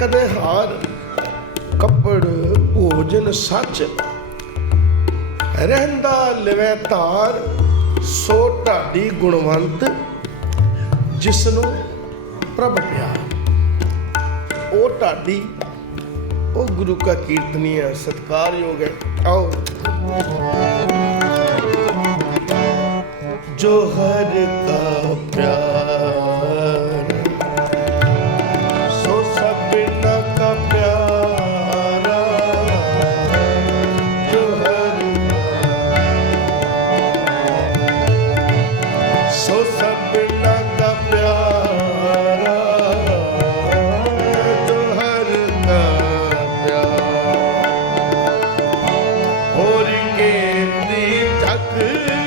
ਕਦੇ ਹਾਰ, ਕੱਪੜ ਭੋਜਨ ਸੱਚ। ਰਹਿੰਦਾ ਲਿਵੇ ਧਾਰ, ਸੋ ਢਾਡੀ ਗੁਣਵੰਤ ਜਿਸ ਨੂੰ ਪ੍ਰਭ ਪਿਆ ਉਹ ਢਾਡੀ, ਉਹ ਗੁਰੂ ਕਾ ਕੀਰਤਨੀ ਹੈ, ਸਤਕਾਰਯੋਗ ਹੈ। ਆਓ। ਜੋ ਹਰ ਕਾ ਪਿਆਰ தக்கு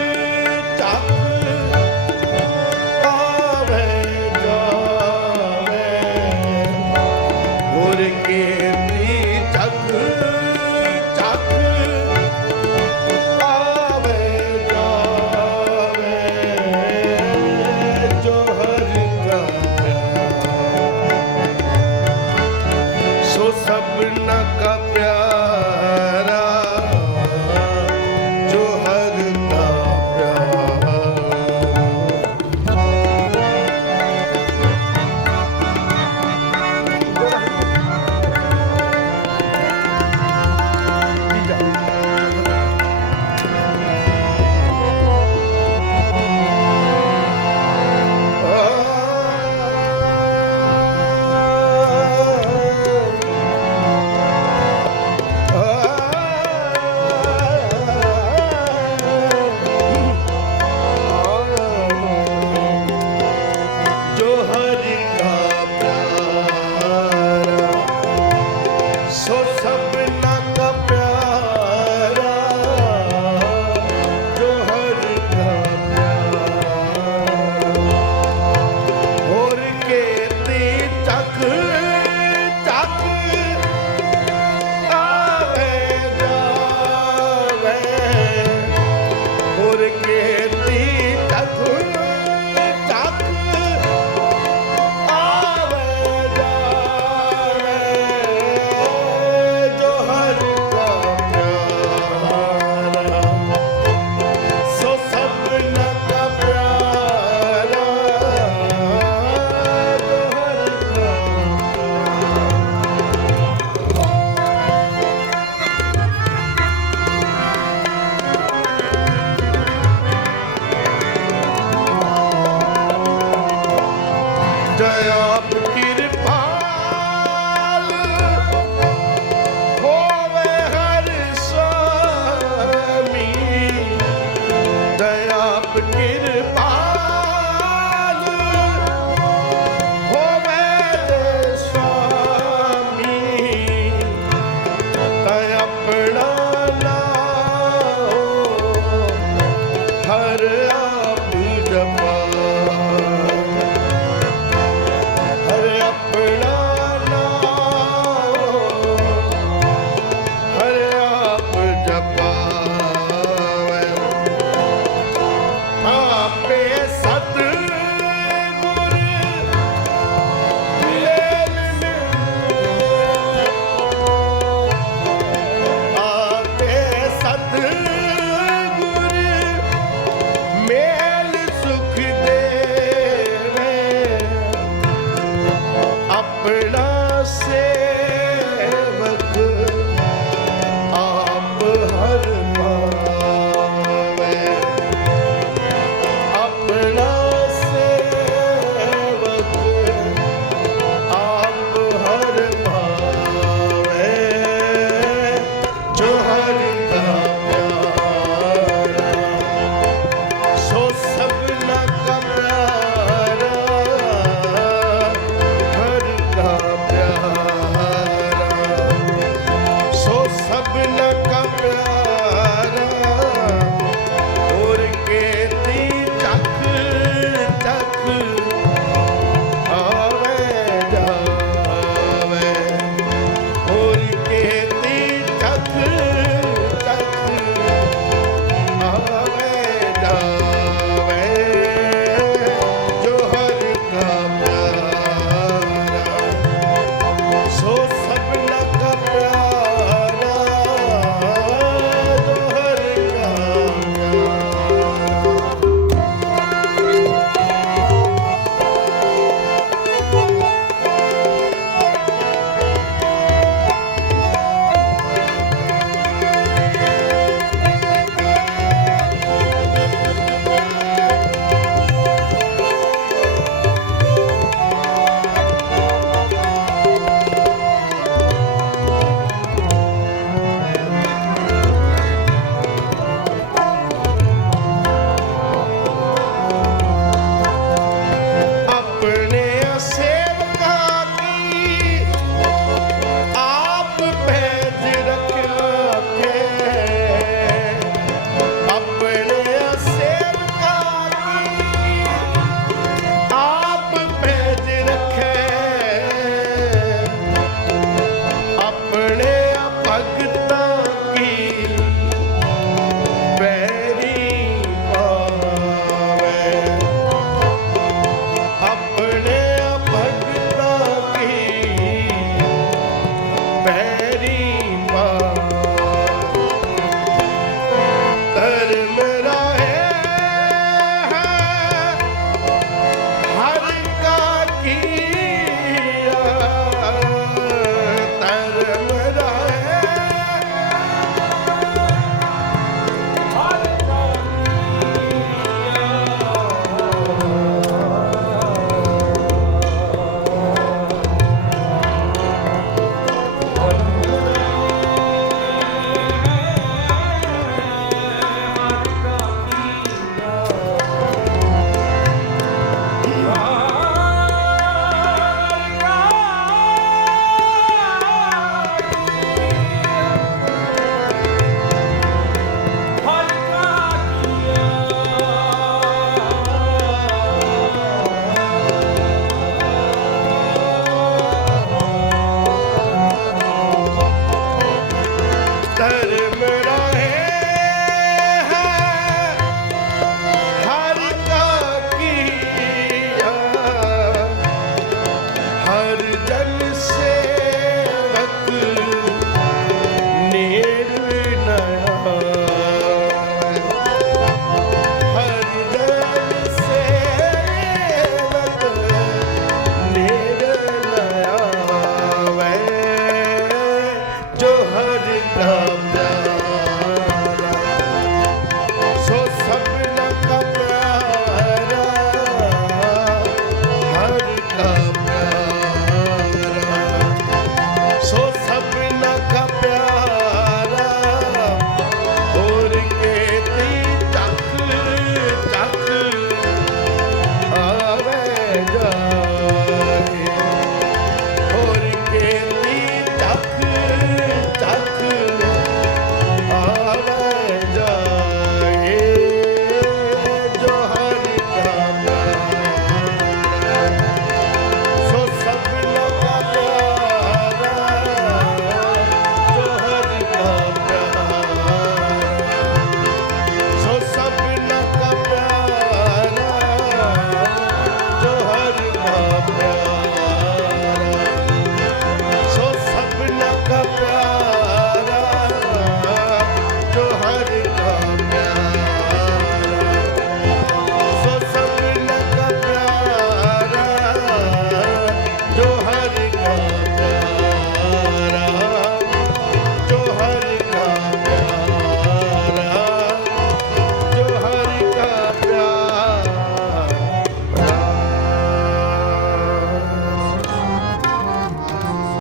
Babylon.